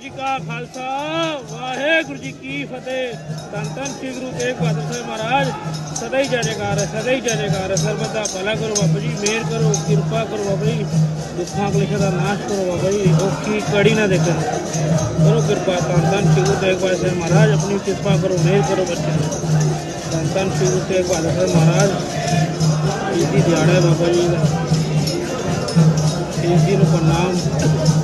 ਜੀ ਕਾ ਖਾਲਸਾ ਵਾਹਿਗੁਰੂ ਜੀ ਕੀ ਫਤਿਹ ਧੰਨ ਧੰਨ ਸ੍ਰੀ ਗੁਰੂ ਤੇਗ ਬਹਾਦਰ ਸਾਹਿਬ ਮਹਾਰਾਜ ਸਦਾ ਹੀ ਜੈਕਾਰ ਹੈ ਸਦਾ ਹੀ ਜੈਕਾਰ ਹੈ ਸਰਬਤ ਦਾ ਭਲਾ ਕਰੋ ਬਾਬਾ ਜੀ ਮਿਹਰ ਕਰੋ ਕਿਰਪਾ ਕਰੋ ਬਾਬਾ ਜੀ ਦੁੱਖਾਂ ਕਲੇਸ਼ਾਂ ਦਾ ਨਾਸ਼ ਕਰੋ ਬਾਬਾ ਜੀ ਔਖੀ ਕੜੀ ਨਾ ਦੇਖੋ ਕਰੋ ਕਿਰਪਾ ਧੰਨ ਧੰਨ ਸ੍ਰੀ ਗੁਰੂ ਤੇਗ ਬਹਾਦਰ ਸਾਹਿਬ ਮਹਾਰਾਜ ਆਪਣੀ ਕਿਰਪਾ ਕਰੋ ਮਿਹਰ ਕਰੋ ਬੱਚਿਆਂ ਨੂੰ ਧੰਨ ਧੰਨ ਸ੍ਰੀ ਗੁਰੂ ਤੇਗ ਬਹਾਦਰ ਸਾਹਿਬ ਮਹਾਰਾਜ ਇਸ ਦੀ ਦਿਹਾੜਾ ਬਾਬਾ ਜੀ ਦਾ ਇਸ ਜੀ ਨੂੰ ਪ੍ਰਣਾਮ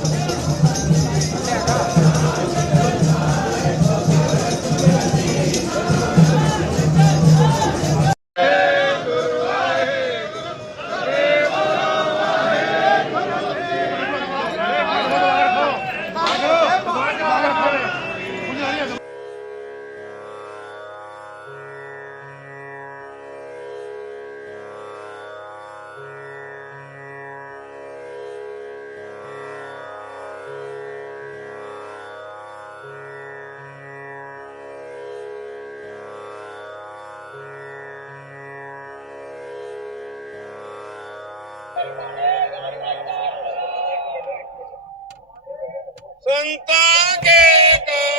संता के का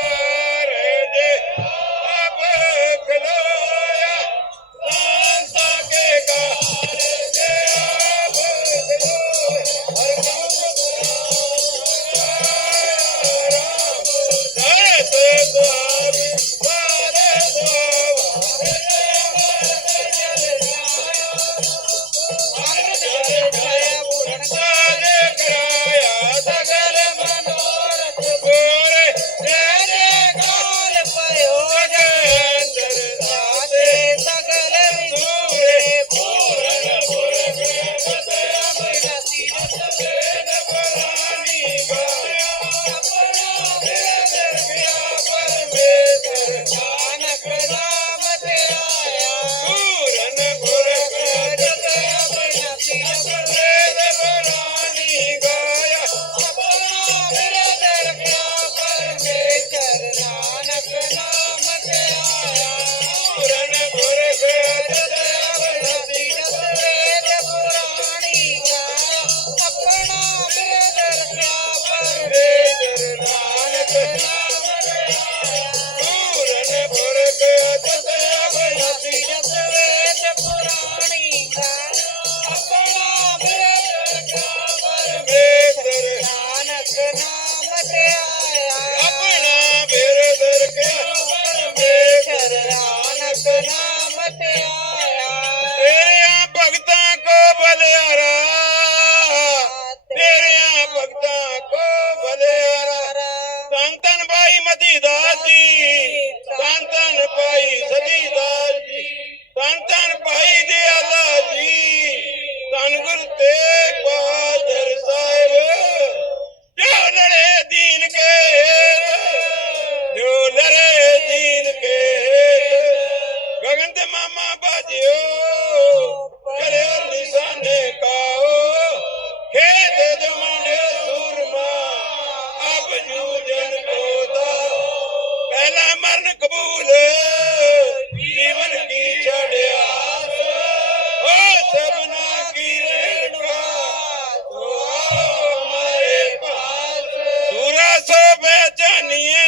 Obadiah.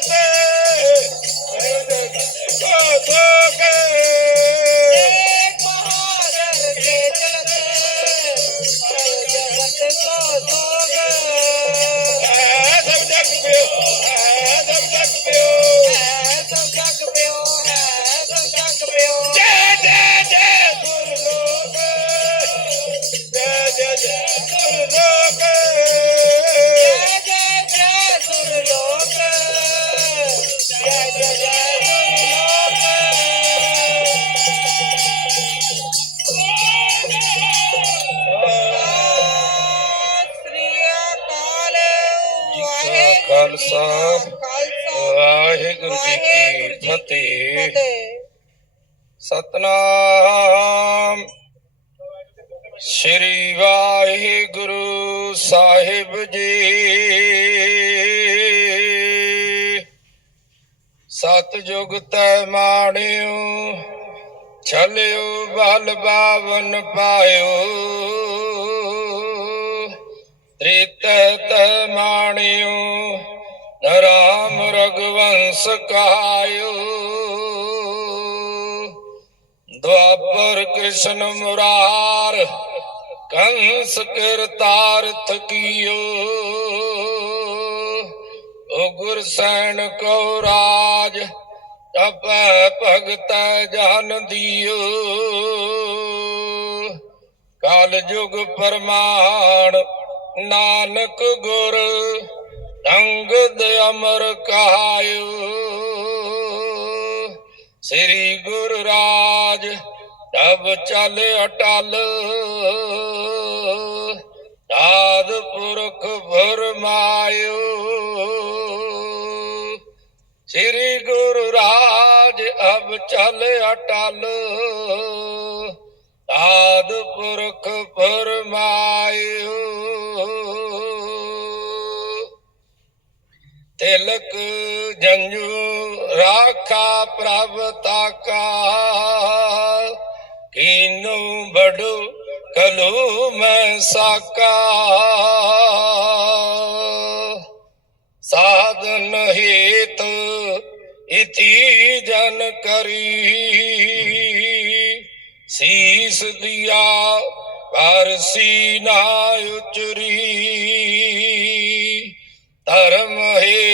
ਕੇ ਚਲਤ ਸਤਨਾਮ। ਸ੍ਰੀ ਵਾਹਿਗੁਰੂ ਸਾਹਿਬ ਜੀ। ਸਤਜੁਗ ਤੈ ਮਾਣਿਓ, ਛਲਿਓ ਬਲ ਬਾਵਨ ਪਾਇਓ। ਤ੍ਰਿਤ ਤੈ ਮਾਣਿਓ, ਰਾਮ ਰਗਵੰਸ ਦੁਆਪਰ ਕ੍ਰਿਸ਼ਨ ਮੁਰਾਰ, ਕੰਸ ਕਰਤਾਰਥ ਕੀਓ ਓ ਗੁਰ ਸੈਣ ਕੋ ਰਾਜ ਤਪੈ ਭਗਤ ਜਨ ਦੀਓ। ਕਾਲ ਜੁਗ ਪਰਮਾਨ ਨਾਨਕ ਗੁਰ, ਅੰਗਦ ਅਮਰ ਕਹਾਇਓ। ਸ੍ਰੀ ਗੁਰ ਰਾਜ ਤਬ ਚਲ ਅਟਲ। ਆਦ ਪੁਰਖ ਫਰਮਾਇਓ ਸ੍ਰੀ ਗੁਰ ਰਾਜ ਅਬ ਚਲ ਅਟਲ। ਆਦ ਪੁਰਖ ਫਰਮਾਇਓ ਤਿਲਕ ਜੰਜੂ ਰਾਖਾ ਪ੍ਰਭ ਤਾਕਾ। ਕੀਨੂ ਬੜੂ ਕਲੂ ਮੈਂ ਸਾਕਾ। ਸਾਧਨ ਹੇਤ ਇਤੀ ਜਨ ਕਰੀ। ਸੀਸ ਦਿਆ ਪਰਸੀ ਨਾ ਉਚਰੀ। ਧਰਮ ਹੇਤ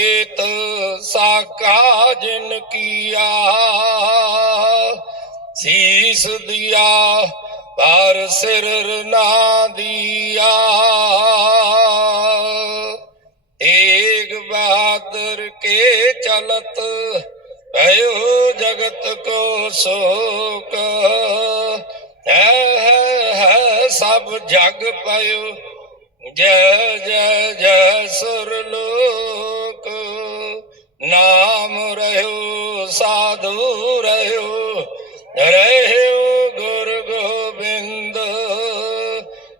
ਸਾਕਾ ਜਿਨ ਕੀਆ, ਸੀਸ ਦਿਆ, ਪਰ ਸਿਰ ਨਾ ਦਿਆ। ਏਕ ਬਹਾਦਰ ਕੇ ਚਲਤ, ਭਇਓ ਜਗਤ ਕੋ ਸ਼ੋਕ। ਹੈ ਹੈ ਹੈ, ਸਭ ਜਗ ਪਇਓ ਜੈ ਜੈ ਜੈ ਸੁਰਲੋਕ ਨਾਮ ਰਹਿਓ, ਸਾਧੂ ਰਹਿਓ ਰਹਿਓ ਗੁਰ ਗੋਬਿੰਦ।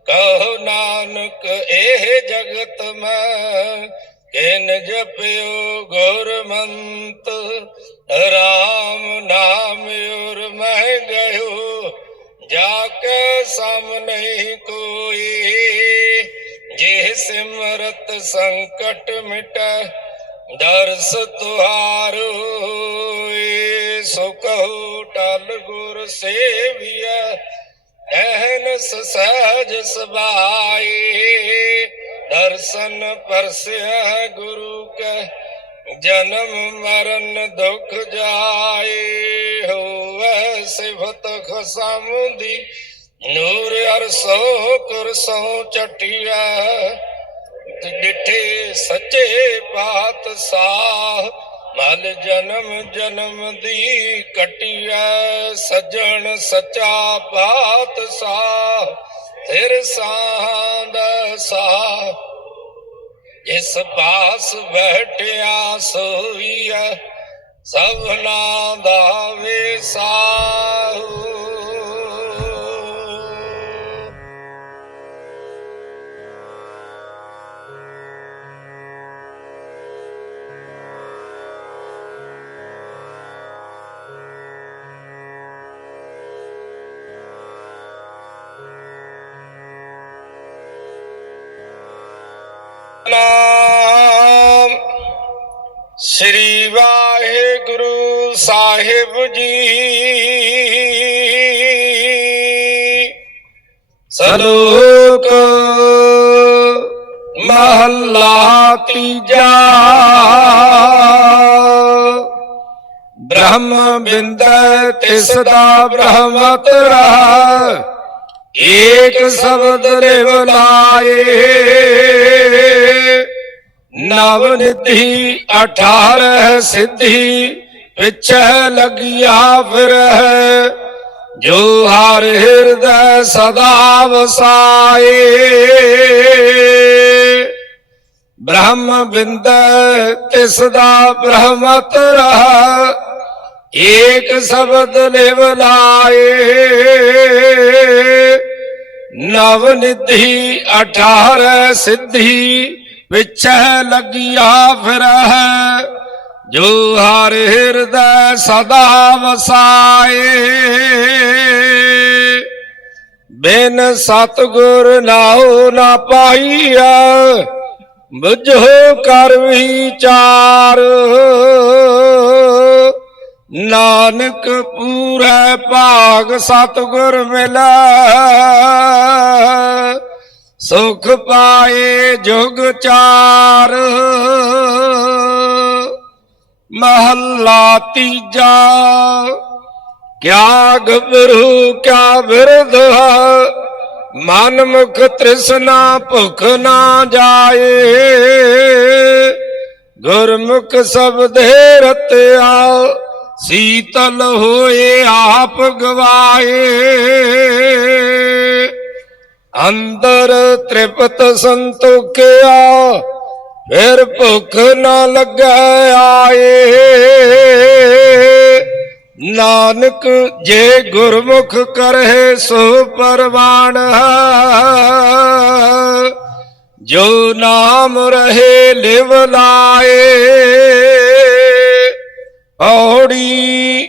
ਕਹੋ ਨਾਨਕ, ਇਹ ਜਗਤ ਮੈਂ ਕਿਨ ਜਪਿਓ ਗੁਰਮੰਤ। ਰਾਮ ਨਾਮ ਉਰ ਮੈਂ ਗਇਓ ਜਾ ਕੇ ਸਮ ਨਹੀਂ ਕੋਈ। ਜੇ ਸਿਮਰਤ ਸੰਕਟ ਮਿਟੈ ਦਰਸ ਤੁਹਾਰੋ ਏ ਸੋ ਕਹੋ ਟਲ ਗੁਰ ਸੇਵੀਐ ਐਨਸ ਸਹਿਜ ਸਬਾਈ ਦਰਸ਼ਨ ਪਰਸਿਆ ਗੁਰੂ ਕੈ, ਜਨਮ ਮਰਨ ਦੁਖ ਜਾਏ। ਹੋਵੇ ਸਿਫਤ ਖਸਮ ਦੀ, ਨੂਰ ਅਰਸੋ ਕੁਰਸੋਂ ਚਟਿਆ ਡਿਠੇ ਸੱਚੇ ਪਾਤਸ਼ਾਹ, ਮਲ ਜਨਮ ਜਨਮ ਦੀ ਕਟਿਆ ਸਜਣ ਸੱਚਾ ਪਾਤਸ਼ਾਹ ਫਿਰ ਸਾਹ ਦਾ ਸਾਹ। ਇਸ ਪਾਸ ਬੈਠਿਆ ਸੋਈਆ ਸਭਨਾ ਦਾ ਵਿਸਾਹੂ ਨਾਮ ਸ੍ਰੀ ਵਾਹਿਗੁਰੂ ਸਾਹਿਬ ਜੀ। ਸਲੋਕ ਮਹੱਲਾ ਤੀਜਾ। ਬ੍ਰਹਮ ਬਿੰਦੈ ਤਿਸ ਦਾ ਬ੍ਰਹਮਤ ਰਹਾ ਏਕ ਸ਼ਬਦ ਲਿਵ ਲਾਏ ਨਵ ਨਿਧੀ 18 ਸਿੱਧੀ ਪਿਛੈ ਲਗਿਆ ਫਿਰ ਜੋ ਹਰ ਹਿਰਦੈ ਸਦਾ ਵਸਾਏ। ਬ੍ਰਹਮ ਬਿੰਦੈ ਤਿਸ ਦਾ ਬ੍ਰਹਮਤ ਰਹਾ, ਏਕ ਸ਼ਬਦ ਲਿਵ ਲਾਏ। ਨਵ ਨਿਧੀ 18 ਸਿੱਧੀ ਪਿਛੇ ਲਗਿਆ ਫਿਰ ਜੋ ਹਰ ਹਿਰਦੈ ਸਦਾ ਵਸਾਏ। ਬਿਨ ਸਤਗੁਰ ਨਾਉ ਨਾ ਪਾਈਆ ਬੁਝੋ ਕਰ ਵਿਚਾਰ ਨਾਨਕ ਪੂਰੇ ਭਾਗ ਸਤਗੁਰ ਮਿਲੈ ਸੁਖ ਪਾਏ ਜੁਗ ਚਾਰ। ਮਹੱਲਾ ਤੀਜਾ। ਕਿਆ ਗਬਰੂ ਕਿਆ ਬਿਰਧ ਮਨ ਮੁਖ ਤ੍ਰਿਸ਼ਨਾ ਭੁਖ ਨਾ ਜਾਏ। ਗੁਰਮੁਖ ਸਬਦੇ ਰਤਿਆ, ਸੀਤਲ ਹੋਏ ਆਪ ਗਵਾਏ। ਅੰਦਰ ਤ੍ਰਿਪਤ ਸੰਤੋਖਿਆ, ਫਿਰ ਭੁੱਖ ਨਾ ਲੱਗੈ ਆਏ। ਨਾਨਕ ਜੇ ਗੁਰਮੁਖ ਕਰਹਿ ਸੋ ਪਰਵਾਣ ਜੋ ਨਾਮ ਰਹੇ ਲਿਵ ਲਾਏ। ਔੜੀ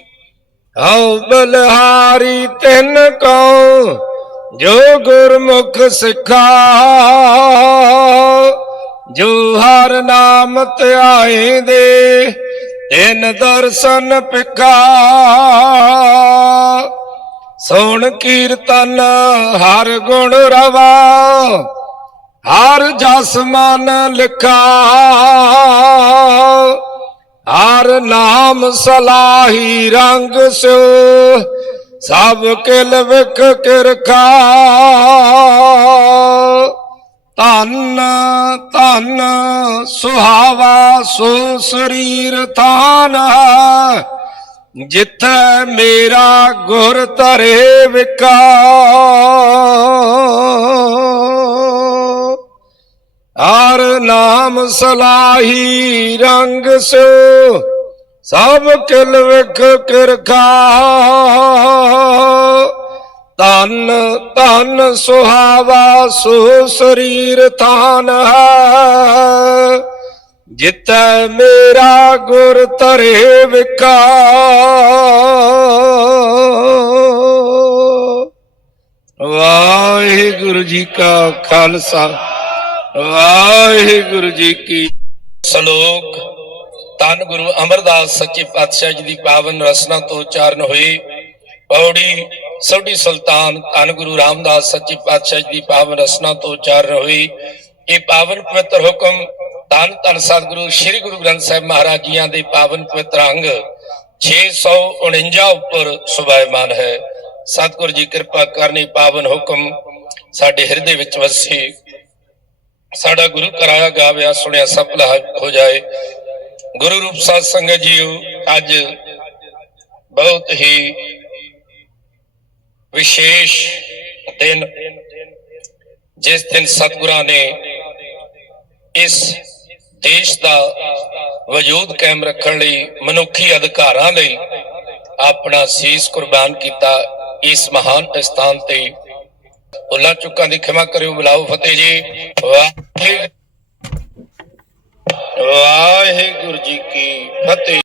ਹਉ ਬਲਹਾਰੀ ਤਿੰਨ ਕਉ ਜੋ ਗੁਰਮੁਖ ਸਿਖਾ, ਜੋ ਹਰ ਨਾਮ ਧਿਆਏ ਦੇ ਤਿੰਨ ਦਰਸ਼ਨ ਪਿਖਾ ਸੁਣ ਕੀਰਤਨ ਹਰ ਗੁਣ ਰਵਾ, ਹਰ ਜਸ ਮਨ ਲਿਖਾ। ਹਰ ਨਾਮ ਸਲਾਹੀ ਰੰਗ ਸੋ ਸਭ ਕਿਲ ਵਿਖ ਕਿਰਖਾ ਧੰਨ ਧੰਨ ਸੁਹਾਵਾ ਸੋ ਸਰੀਰ ਥਾਨ। ਜਿੱਥੈ ਮੇਰਾ ਗੁਰ ਧਰੇ ਵਿਕਾ। ਹਰ ਨਾਮ ਸਲਾਹੀ ਰੰਗ ਸੋ। ਸਭ ਕਿਲ ਵਿਖ ਕਿਰਖਾ ਧਨ ਧਨ ਸੁਹਾਵਾ ਸੋ ਸਰੀਰ ਥਾਨ ਹੈ। ਜਿਤੈ ਮੇਰਾ ਗੁਰ ਤਰੇ ਵਿਕਾਰ ਵਾਹਿਗੁਰੂ ਜੀ ਕਾ ਖਾਲਸਾ। ਵਾਹਿਗੁਰੂ ਜੀ ਕੀ ਸ਼ਲੋਕ। ਧੰਨ ਗੁਰੂ ਅਮਰਦਾਸ ਸੱਚੇ ਪਾਤਸ਼ਾਹ ਜੀ ਦੀ ਪਾਵਨ ਰਸਨਾ ਤੋਂ ਉਚਾਰਨ ਹੋਈ ਪੌੜੀ ਸੋਢੀ ਸੁਲਤਾਨ ਧੰਨ ਗੁਰੂ ਰਾਮਦਾਸ ਸੱਚੇ ਪਾਤਸ਼ਾਹ ਜੀ ਦੀ ਪਾਵਨ ਰਸਨਾ ਤੋਂ ਉਚਾਰਨ ਹੋਈ ਇਹ ਪਾਵਨ ਪਵਿੱਤਰ ਹੁਕਮ ਧੰਨ ਧੰਨ ਸਤਿਗੁਰੂ ਸ੍ਰੀ ਗੁਰੂ ਗ੍ਰੰਥ ਸਾਹਿਬ ਮਹਾਰਾਜ ਜੀਆਂ ਦੇ ਪਾਵਨ ਪਵਿੱਤਰ ਅੰਗ 649 ਉੱਪਰ ਸੁਭਾਇਮਾਨ ਹੈ। ਸਤਿਗੁਰੂ ਜੀ ਕਿਰਪਾ ਕਰਨੀ ਪਾਵਨ ਹੁਕਮ ਸਾਡੇ ਹਿਰਦੇ ਵਿੱਚ ਵਸੇ। ਸਾਡਾ ਗੁਰੂ ਕਰਾਇਆ ਗਾਵਿਆ, ਸੁਣਿਆ, ਸਫਲ ਹੋ ਜਾਏ। ਗੁਰੂ ਰੂਪ ਸਾਧ ਸੰਗਤ ਜੀਓ, ਅੱਜ ਬਹੁਤ ਹੀ ਵਿਸ਼ੇਸ਼ ਦਿਨ, ਜਿਸ ਦਿਨ ਸਤਿਗੁਰਾਂ ਨੇ ਇਸ ਦੇਸ਼ ਦਾ ਵਜੂਦ ਕਾਇਮ ਰੱਖਣ ਲਈ ਮਨੁੱਖੀ ਅਧਿਕਾਰਾਂ ਲਈ ਆਪਣਾ ਸੀਸ ਕੁਰਬਾਨ ਕੀਤਾ, ਇਸ ਮਹਾਨ ਸਥਾਨ ਤੇ। ਭੁੱਲਾਂ ਚੁੱਕਾਂ ਦੀ ਖਿਮਾ ਕਰਿਓ, ਬੁਲਾਓ ਫਤਿਹ ਜੀ। ਵਾਹਿਗੁਰੂ ਵਾਹਿਗੁਰੂ ਜੀ ਕੀ ਫਤਿਹ।